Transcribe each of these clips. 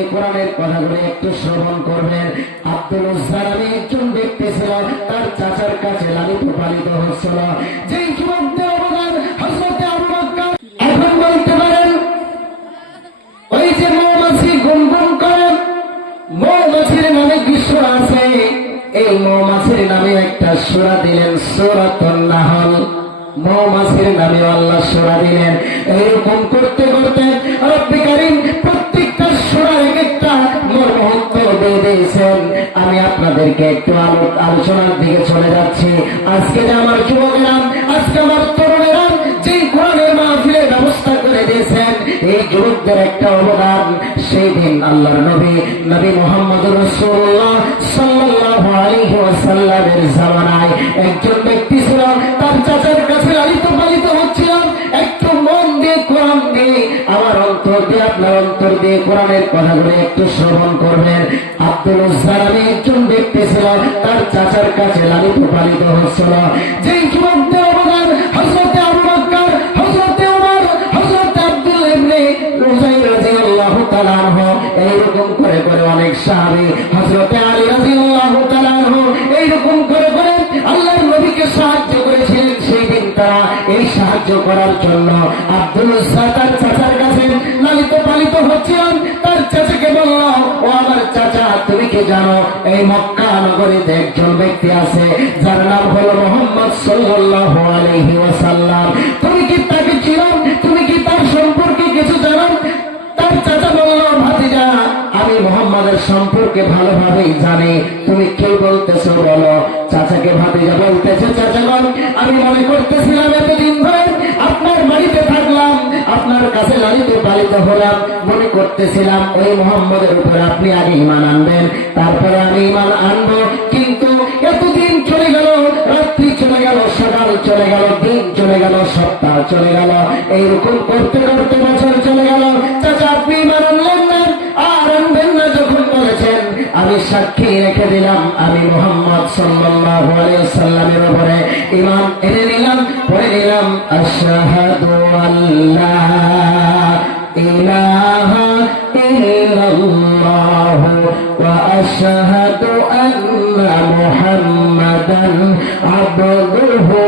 দিয়ে কোরআনের কথাগুলো একটু শ্রবণ করবেন। আব্দুল উজ্জা নামে একজন ব্যক্তি ছিল, তার চাচার কাছে লালিত পালিত হচ্ছিল। যেই যুবকদের অবদান হযরত আবু বকর। এখন বলতে পারেন ওই যে মৌমাছি গুনগুন করে, মৌমাছির নামে কি সূরা আছে? এই মৌমাছির নামে একটা সূরা দিলেন, সূরাতুন নাহল। মৌমাছির নামে আল্লাহ সূরা দিলেন। এইরকম করতে করতে রব্বুল কারীম প্রত্যেকটা সূরার একটা মর্মহত্ব দিয়ে দিয়েছেন। আমি আপনাদেরকে একটু আলোচনার দিকে চলে যাচ্ছি। আজকে যে আমার যুবকেরা, আজকে আমার তরুণেরা যে কোরআনের মাহফিলের ব্যবস্থা করে দিয়েছেন, এই যুবকদের একটা অবদান। সেই দিন আল্লাহর নবী মুহাম্মদুর রাসূলুল্লাহ সাল্লাল্লাহু আলাইহি ওয়াসাল্লামের জামানায় একজন ব্যক্তি ছিল, তার চাচার কাছে লালিত পালিত হচ্ছিল। একটু মন দিয়ে কোরআন দিয়ে, আমার অন্তর দিয়ে, আপনার অন্তর দিয়ে কোরআনের কথাগুলো একটু শ্রবণ করবেন। আব্দুল উজ্জা নামে একজন ব্যক্তি ছিল, তার চাচার কাছে লালিত পালিত হচ্ছিল। যেই যুবকদের অবদান হযরত আবু বকর, হযরত ওমর, হযরত আব্দুল্লাহ ইবনে উযাইর রাদিয়াল্লাহু তাআলা আনহু, এইরকম করে করে অনেক সাহাবী, হযরত আলী রাদিয়াল্লাহু তাআলা আনহু, এইরকম করে করে আল্লাহর নবীকে সাহায্য করেছিলেন। সেই দিন তারা এই সাহায্য করার জন্য আব্দুল উজ্জা তার চাচার কাছে লালিত পালিত হচ্ছিলেন। তার চাচাকে বলল, ও আমার চাচা, তুমি কি জানো এই মক্কা নগরীতে একজন ব্যক্তি আছে যার নাম হলো মুহাম্মদ সাল্লাল্লাহু আলাইহি ওয়াসাল্লাম? তুমি কি তাকে চিনো? তুমি কি তার সম্পর্কে কিছু জানো? তার চাচা বলল, ভাতিজা, আমি মুহাম্মাদের সম্পর্কে ভালোভাবেই জানি, তুমি কি বলতেছো বলো। চাচাকে ভাতিজা বলতেছে, চাচাগণ, আমি মনে করতেছিলাম এতদিন ধরে আপনার বাড়িতে থাকলাম, আপনার কাছে লালিত পালিত হলাম, মনে করতেছিলাম ওই মুহাম্মদের উপর আপনি আগে ঈমান আনবেন, তারপরে আমি ঈমান আনবো। কিন্তু এতদিন চলে গেল, রাত্রি চলে গেল, সকাল চলে গেল, দিন চলে গেল, সপ্তাহ চলে গেল, এইরকম করতে করতে বছর চলে গেল। চাচা, আপনি ঈমান আনলেন না, আর আনবেন না যখন বলেছেন, আমি সাক্ষী রেখে দিলাম, আমি মুহাম্মদ সাল্লাল্লাহু আলাইহি ওয়াসাল্লামের উপরে ঈমান এনে নিলাম, পড়ে নিলাম আশহাদু আল্লা ইলাহা ইল্লাল্লাহ ওয়া আশহাদু আন্না মুহাম্মাদান আবদুহু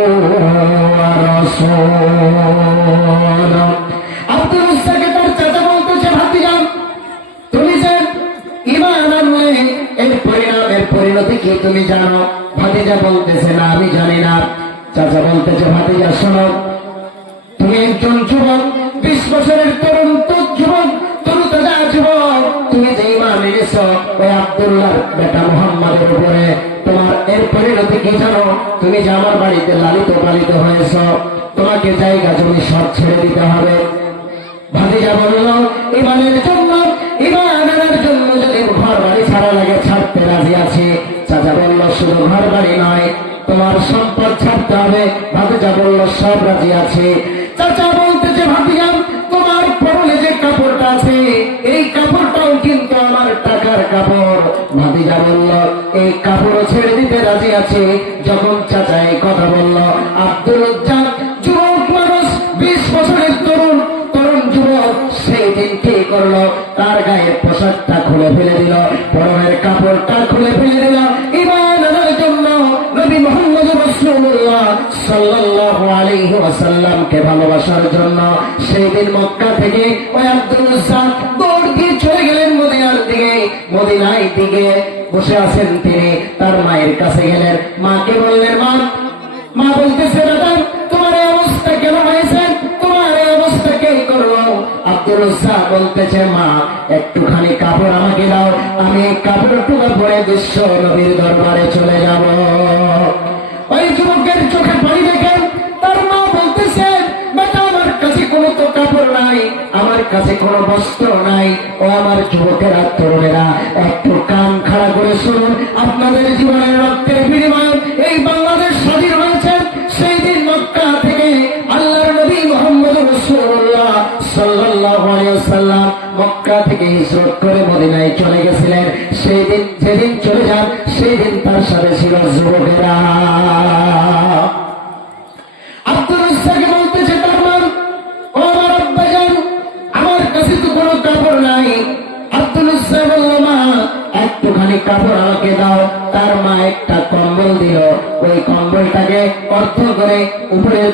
ওয়া রাসূলুহু। আব্দুল উজ্জাকে তার চাচা বলতেছে, ভাতিজা, তুমি যে ঈমান আনলে এর পরিণতি কি তুমি জানো? ভাতিজা বলতেছে, না, আমি জানি না। চাচা বলতেছে, ভাতিজা শোনো, তুমি একজন যুবক, 20 বছরের তরুণ যুবক, তরুতাজা যুবক, তুমি যে ঈমান এনেছ ওই আব্দুল্লাহর বেটা মুহাম্মাদের উপরে, তোমার এর পরিণতি কি জানো? তুমি যে আমার বাড়িতে লালিত পালিত হয়েছ, তোমাকে জায়গা জমি সব ছেড়ে দিতে হবে। ভাতিজা বলল, ঈমানের জন্য, ঈমান আনার জন্য যদি ঘর বাড়ি ছাড়া লাগে, ছাড়তে রাজি আছি। চাচা বলল, শুধু ঘর বাড়ি নয়, তোমার সম্পদ ছাড়তে হবে। ভাতিজা বলল, সব রাজি আছে। চাচা বলতেছে, ভাতিজা, তোমার পরনে যে কাপড়টা আছে, এই কাপড়টাও কিন্তু আমার টাকার কাপড়। ভাতিজা বলল, এই কাপড়ও ছেড়ে দিতে রাজি আছে। যখন চাচা এই কথা বলল, আব্দুল উজ্জা যুবক মানুষ, 20 বছরের তরুণ যুবক, সেই দিন কি করলো? তার গায়ের পোশাকটা খুলে ফেলে দিল, পরনের কাপড়টা খুলে ফেলে দিল, ঈমান আনার জন্য, নবী মুহাম্মদ রাসূলুল্লাহ সাল্লাল্লাহু আলাইহি ওয়াসাল্লামকে ভালোবাসার জন্য। সেই দিন মক্কা থেকে ওই আব্দুল উজ্জা দৌড় দিয়ে চলে গেলেন মদিনার দিকে। মদিনায় দিকে বসে আছেন তিনি, তার মায়ের কাছে গেলেন, মাকে বললেন, মা বলতেছে, দাদা, তোমার এই অবস্থা কেন হয়েছে? তোমার এই অবস্থা কে করলো? আব্দুল উজ্জা বলতেছে, মা, একটুখানি কাপড় আমাকে দাও, আমি এই কাপড় টুকা পরে বিশ্ব নবীর দরবারে চলে যাব। ওই যুবকের চোখে পানি দেখেন, তার মা বলতেছে, বেটা, আমার কাছে কোনো তো কাপড় নাই, আমার কাছে কোনো বস্ত্র নাই। ও আমার যুবকেরা, তরুণেরা, একটু কান খাড়া করে শুনুন, আপনাদের জীবনের রক্তের বিনিময়ে এই বাংলাদেশ স্বাধীন হয়েছে। সেই দিন মক্কা থেকে আল্লাহর নবী মুহাম্মদ রাসূলুল্লাহ সাল্লাল্লাহু আলাইহি ওয়াসাল্লাম মক্কা থেকে হিজরত করে মদিনায় চলে গেছিলেন। সেই দিন, যেদিন চলে যান, সেই দিন তার সাথে ছিল যুবকেরা। আব্দুল উজ্জাকে বলতেছে, তার মান, ও আমার আব্বাজান, আমার কাছে তো কোনো কাপড় নাই। আব্দুল উজ্জা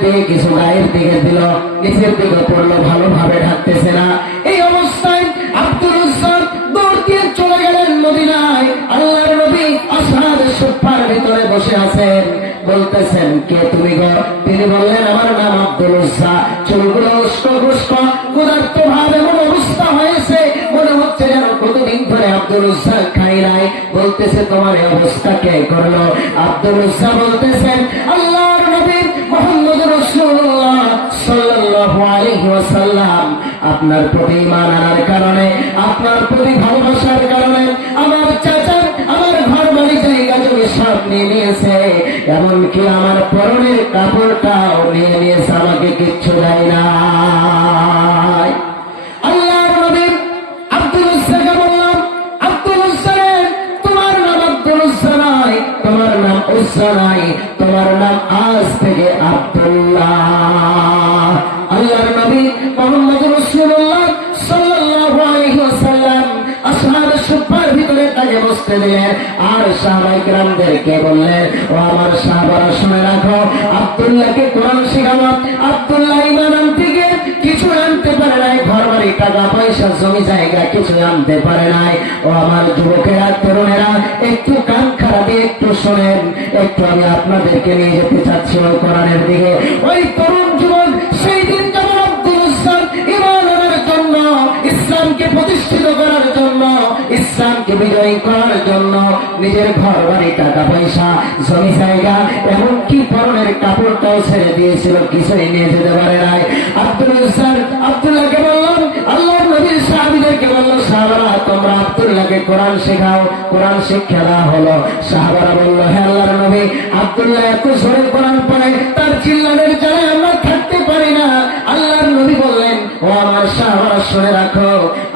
দিয়ে কিছু গায়ের দিকে দিল, নিচের দিকে পড়লো, ভালোভাবে ঢাকতেছে না। এই অবস্থায় আব্দুল উজ্জা দৌড় দিয়ে চলে গেলেন মদিনায়। আল্লাহর নবী আসহাবে সুফার ভিতরে বসে আছেন, বলতেছেন কে তুমি গো? তিনি বললেন আমার নাম আব্দুল উজ্জা। চুলগুলো উস্কো খুস্কো, ক্ষুধার্ত ভাব এমন অবস্থা হয়েছে, মনে হচ্ছে যেন কতদিন ধরে আব্দুল উজ্জা খাই নাই। বলতেছে তোমার এই অবস্থা কে করলো? আব্দুল উজ্জা বলতেছেন আল্লাহর নবী মুহাম্মদ রাসূলুল্লাহ সাল্লাল্লাহু আলাইহি ওয়াসাল্লাম আপনার প্রতি ঈমান আনার কারণে, আপনার প্রতি ভালোবাসার কারণে আমার চাচা আমার ঘর বাড়ি জায়গা জমি সব নিয়ে নিয়েছে, এমনকি আমার পরনের কাপড়টাও নিয়ে নিয়েছে, আমাকে কিচ্ছু দেয় না। আল্লাহর নবী আব্দুল উজ্জাকে বললাম, আব্দুল উজ্জা রে, তোমার নাম আব্দুল উজ্জা নয়, তোমার নাম উজ্জা নাই, তোমার নাম আজ থেকে আব্দুল্লাহ। আল্লাহর নবী মুহাম্মদ রাসূলুল্লাহ সাল্লাল্লাহু আলাইহি ওয়াসাল্লাম আসহাবে সুফার ভিতরে তাকে বসতে দিলেন, আর সাহাবায়ে কেরামদেরকে বললেন ও আমার সাহাবারা শুনে রাখো, আব্দুল্লাহকে কোরআন শেখাবো। আব্দুল্লাহ ঈমান আনতে গিয়ে কিছু আনতে পারে নাই, ঘর বাড়ি টাকা পয়সা জমি জায়গা কিছু আনতে পারে নাই। ও আমার যুবকেরা তরুণেরা একটু কান খাড়া দিয়ে একটু শোনেন, একটু আমি আপনাদেরকে নিয়ে যেতে চাচ্ছি ওই কোরআনের দিকে। ওই তরুণ যুবক সেই দিন যেমন আব্দুল উজ্জা ঈমান আনার জন্য, ইসলামকে প্রতিষ্ঠিত করার জন্য, ইসলামকে বিজয়ী করার জন্য নিজের ঘর বাড়ি টাকা পয়সা জমি জায়গা এমনকি পরনের কাপড়টাও ছেড়ে দিয়েছিল, কিছুই নিয়ে যেতে পারে নাই। আব্দুল উজ্জা আব্দুল্লাহকে বললাম, আল্লাহর নবীর সাহাবীদেরকে বলল সাহাবারা তোমরা আব্দুল্লাহকে কোরআন শেখাও। কোরআন শিক্ষা দেওয়া হলো। সাহাবারা বলল হ্যাঁ আল্লাহর নবী, আব্দুল্লাহ এত জোরে কোরআন পড়ে, তার চিল্লানের জ্বালায় আমরা থাকতে পারি না। আল্লাহর নবী বললেন ও আমার সাহাবারা শুনে রাখো,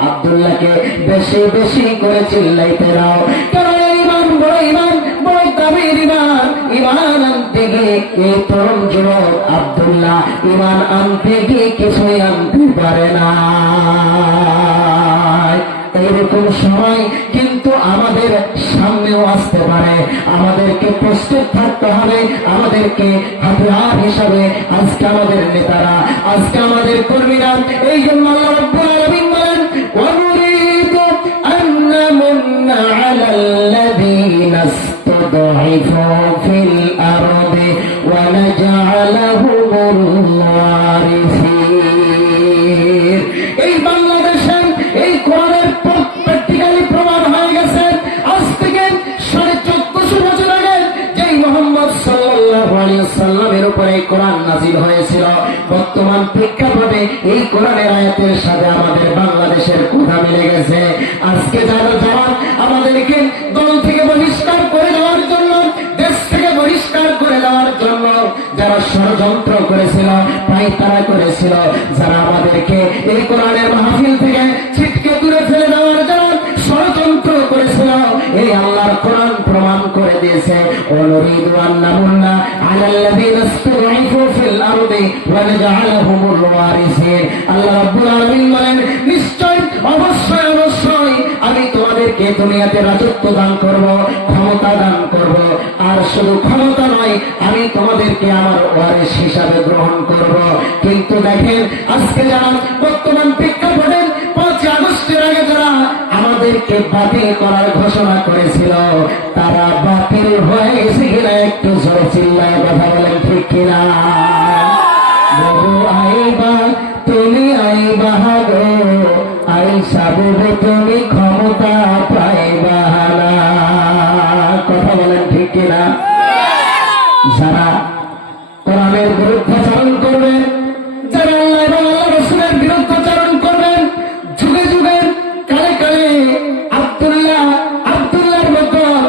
আব্দুল্লাহকে বেশি বেশি করে চিল্লাইতে দাও, কারণ ঈমান বড় ঈমান, বড় দাবির ঈমান। ঈমান আনতে গিয়ে এই তরুণ যুবক আব্দুল্লাহ ঈমান আনতে গিয়ে কিছুই আনতে পারে না। এইরকম সময় কিন্তু আমাদের সামনেও আসতে পারে, আমাদেরকে প্রস্তুত থাকতে হবে, আমাদেরকে হাতিয়ার হিসাবে আজকে আমাদের নেতারা, আজকে আমাদের কর্মীরা। এই জন্য আল্লাহ রাব্বুল আলামিন বলেন ওয়ানুরিদু আন নামুন্না আলাল্লাযীনা ইসতাদঈফু ফিল আরদি ওয়া নাজআলাহুমুল ওয়ারিসিন। এই বাংলাদেশে এই কোরআনের প্র্যাকটিক্যালি প্রমাণ হয়ে গেছে। আজ থেকে 1450 বছর আগে যেই মুহাম্মদ সাল্লাল্লাহু আলাইহি ওয়াসাল্লামের উপরে কোরআন নাযিল হয়েছিল, বর্তমান প্রেক্ষাপটে এই কোরআনের আয়াতের সাথে আমাদের বাংলাদেশের কথা মিলে গেছে। আজকে যারা আমাদেরকে দল থেকে বহিষ্কার করে দেওয়ার জন্য, দেশ থেকে বহিষ্কার করে দেওয়ার জন্য যারা ষড়যন্ত্র করেছিল, প্রায় তারা করেছিল, যারা আমাদেরকে এই কোরআনের মাহফিল থেকে ছিটকে দূরে ফেলে দেওয়ার জন্য ষড়যন্ত্র করেছিল, এই আল্লাহর কোরআন প্রমাণ করে দিয়েছে ওয়ানুরিদু আন নামুন্না আলাল্লাযীনা ইসতাদঈফু ফিল আরদি ওয়া নাজআলাহুমুল ওয়ারিসিন। আল্লাহ রাব্বুল আলামিন বলেন নিশ্চয় অবশ্যই অবশ্যই আমি তোমাদেরকে দুনিয়াতে রাজত্ব দান করব, ক্ষমতা দান করব, আর শুধু ক্ষমতা নয় আমি তোমাদেরকে আমার ওয়ারিস হিসাবে গ্রহণ করব। কিন্তু দেখেন আজকে যারা বর্তমান প্রেক্ষাপটে 5 আগস্টের আগে যারা আমাদেরকে বাতিল করার ঘোষণা করেছিল, তারা বাতিল হয়ে গেছে কিনা একটু জোরে চিল্লায় কথা বলেন ঠিক কিনা? বহু আইবা তুমি আইবা গো, আইসা বহু তুমি ক্ষমতা পাইবা না, কথা বলেন ঠিক কিনা? যারা কোরআনের বিরুদ্ধাচরণ করবেন, যারা আল্লাহ এবং আল্লাহ রাসূলের বিরুদ্ধাচরণ করবেন, যুগে যুগে কালে কালে আব্দুল্লাহর মতন,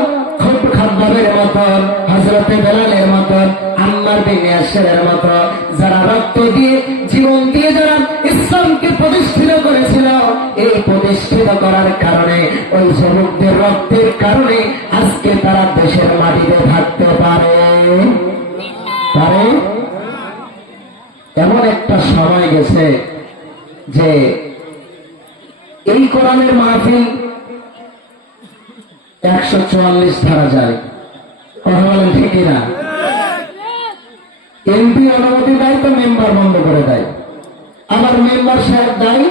খাব্বাবের মতন, হযরতে বেলালের মতন, আম্মার বিন ইয়াসিরের মতন যারা রক্ত দিয়ে জীবন দিয়ে যারা ইসলামকে প্রতিষ্ঠিত করেছিল, এই প্রতিষ্ঠিত করার কারণে ওই যুবকদের রক্তের কারণে আজকে তারা দেশের মাটিতে থাকতে পারে। এমন একটা সময় গেছে যে এই কোরআনের মাহফিল 144 ধারা যায়, কথা বলেন ঠিক না? এমপি অনুমতি দেয় তো মেম্বার বন্ধ করে দেয়, আবার মেম্বার সাহেব দেয়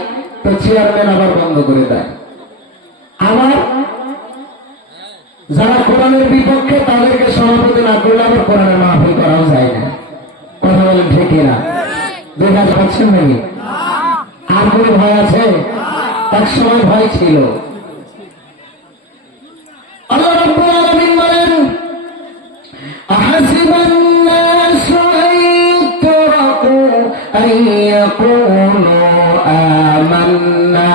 তো চেয়ারম্যান আবার বন্ধ করে দেয়। আবার যারা কোরআনের বিপক্ষে তাদেরকে সভাপতি না করলে আবার কোরআনের মাহফিল করাও যায় না। কথা বলেন ঠিক না? দেখা যাচ্ছেন নাকি? আর কোনো ভয় আছে? এক সময় ভয় ছিল। আল্লাহ রাব্বুল আলামিন বলেন, আহাসিবান নাসু আন ইউতরাকু আন ইয়াকুলু আমান্না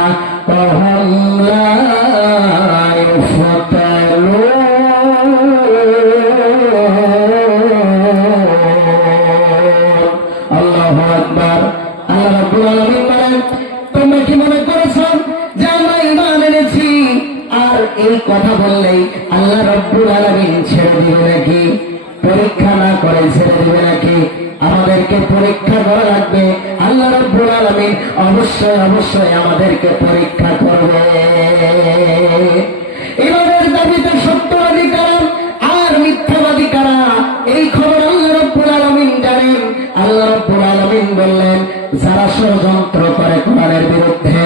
ওয়া হুম লা ইফতানুন। আল্লাহু আকবার। আল্লাহ রাব্বুল আলামিন বলেন, তোমরা কি মনে করেছো যে আমরা ঈমান এনেছি আর এই কথা বললেই আল্লাহ রাব্বুল আলামিন ছেড়ে দিবে নাকি? পরীক্ষা না করে ছেড়ে দিবে নাকি? আমাদেরকে পরীক্ষা করা লাগবে। আল্লাহ রাব্বুল আলামিন অবশ্যই অবশ্যই আমাদেরকে পরীক্ষা করবে। এবারের দাবিতে সত্যবাদী কারা আর মিথ্যাবাদী কারা, এই খবর আল্লাহ রাব্বুল আলামিন জানেন। আল্লাহ রাব্বুল আলামিন বললেন, যারা ষড়যন্ত্র করে কোরআনের বিরুদ্ধে,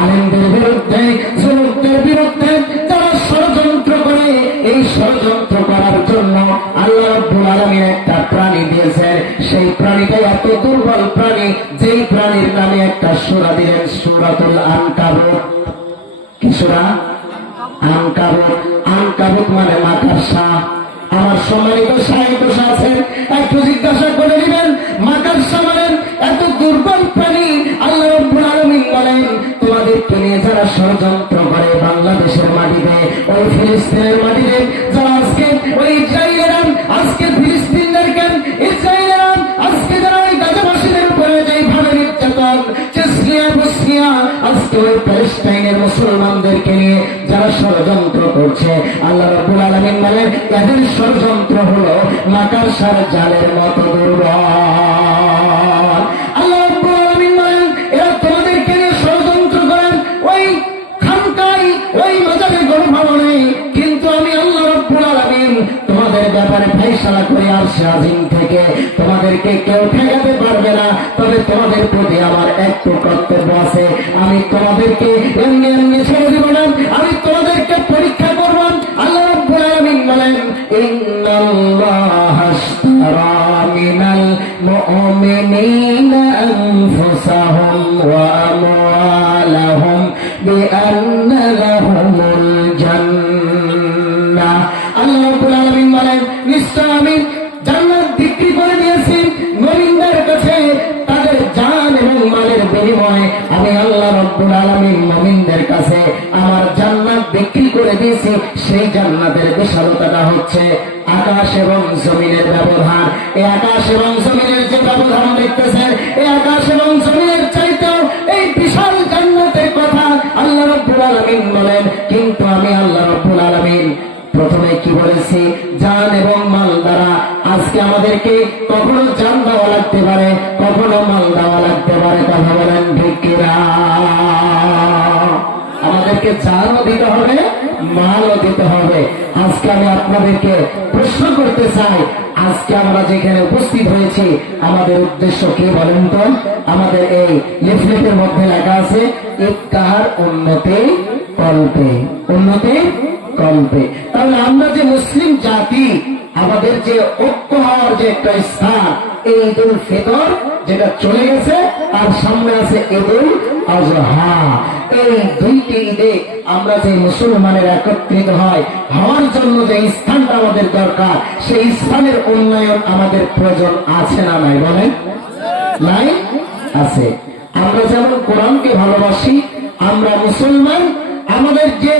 আলেমদের বিরুদ্ধে, যুবকদের বিরুদ্ধে, যারা ষড়যন্ত্র করে, এই ষড়যন্ত্র করার জন্য আল্লাহ রাব্বুল আলামিন একটা প্রাণী দিয়েছেন। সেই প্রাণীটা এত দুর্বল প্রাণী, যেই প্রাণীর নামে একটা সূরা দিলেন, সূরাতুল আনকাবুত। কি সূরা? আনকাবুত। আনকাবুত মানে মাকড়সা। আমার সম্মানিত সাহিত্য আছেন, একটু জিজ্ঞাসা করে নেবেন, মাকড়সা মানে এত দুর্বল প্রাণী। আল্লাহ রাব্বুল আলামিন বলেন, তোমাদেরকে নিয়ে যারা ষড়যন্ত্র করে বাংলাদেশের মাটিতে, ওই ফিলিস্তিনের মাটিতে, যারা আজকে ওই ইসরায়েলেরা আজকে ফিলিস্তিনদেরকে, ইসরায়েলেরা আজকে যারা ওই গাজাবাসীদের উপরে যেইভাবে নির্যাতন, চেসলিয়া বসিয়া আজকে ওই প্যালেস্টাইনের মুসলমানদেরকে নিয়ে যারা ষড়যন্ত্র করছে, আল্লাহ রাব্বুল আলামিন বলেন, এদের ষড়যন্ত্র হলো মাকড়সার জালের মতো দুর্বল। আল্লাহ রাব্বুল আলামিন বলেন, এরা তোমাদেরকে নিয়ে ষড়যন্ত্র করেন ওই খানকায়, ওই মাজারের গর্ভবনে, কিন্তু আমি আল্লাহ রাব্বুল আলামিন তোমাদের ব্যাপারে ফয়সালা করে আরশে আজিম থেকে তোমাদেরকে কেউ ঠেকাতে পারবে না। তবে তোমাদের প্রতি আমার একটু কর্তব্য আছে, আমি তোমাদেরকে এমনি এমনি ছেড়ে দেব না, আমি তোমাদেরকে পরীক্ষা করব। আল্লাহ রাব্বুল আলামিন বলেন, ইন্নাল্লাহা আশতারা মিনাল মুমিনিনা আনফুসাহুম ওয়া আমওয়ালাহুম বিআন্না লাহুমুল জান্নাহ। আল্লাহ রাব্বুল আলামিন বলেন, নিশ্চয় আমি জান্নাত বিক্রি করে দিয়েছি মুমিনদের কাছে, তাদের জান এবং মালের বিনিময়ে আমি আল্লাহ রাব্বুল আলামিন মুমিনদের কাছে আমার জান্নাত বিক্রি করে দিয়েছি। সেই জান্নাতের বিশালতাটা হচ্ছে আকাশ এবং জমিনের ব্যবধান। এই আকাশ এবং জমিনের যে ব্যবধান দেখতেছেন, এই আকাশ এবং জমিনের চাইতেও এই বিশাল জান্নাতের কথা আল্লাহ রাব্বুল আলামিন বলেন। কিন্তু আমি আল্লাহ রাব্বুল আলামিন প্রথমে কি বলেছি? জান এবং মাল দ্বারা। আজকে আমাদেরকে কখনো জান দেওয়া লাগতে পারে, কখনো মাল দেওয়া লাগতে পারে। কথা বলেন ঠিক কিনা? আমাদেরকে জানও দিতে হবে, মালও দিতে হবে। আজকে আমি আপনাদেরকে প্রশ্ন করতে চাই, আজকে আমরা যেখানে উপস্থিত হয়েছি আমাদের উদ্দেশ্য কি বলেন তো? আমাদের এই লিফলেটের মধ্যে লেখা আছে, ইফতার উন্নতি কল্পে, উন্নতি কল্পে। তাহলে আমরা যে মুসলিম জাতি, আমাদের যে ঐক্য হওয়ার যে একটা স্থান, এই ঈদুল ফিতর যেটা চলে গেছে, আর সামনে আছে ঈদুল আজহা। এই দুইটি ঈদে আমরা যে মুসলমানের একত্রিত হওয়ার জন্য যে স্থানটা আমাদের দরকার, সেই স্থানের উন্নয়ন আমাদের প্রয়োজন আছে না নাই? বলেন নাই? আছে। আমরা যেমন কোরআনকে ভালোবাসি, আমরা মুসলমান, আমাদের যে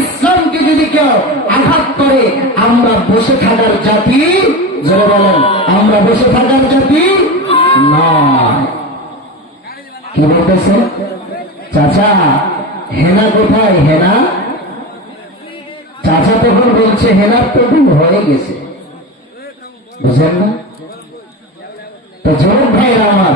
ইসলামকে যদি কেউ আঘাত করে, আমরা বসে থাকার জাতি, যারা বলেন আমরা বসে থাকার জাতি নয়। কি বলতেছে চাচা? হেনা কোথায়? হেনা চাচা তখন বলছে হেনার তো ভুল হয়ে গেছে, বুঝলেন না? তো যুবক ভাইয়েরা আমার,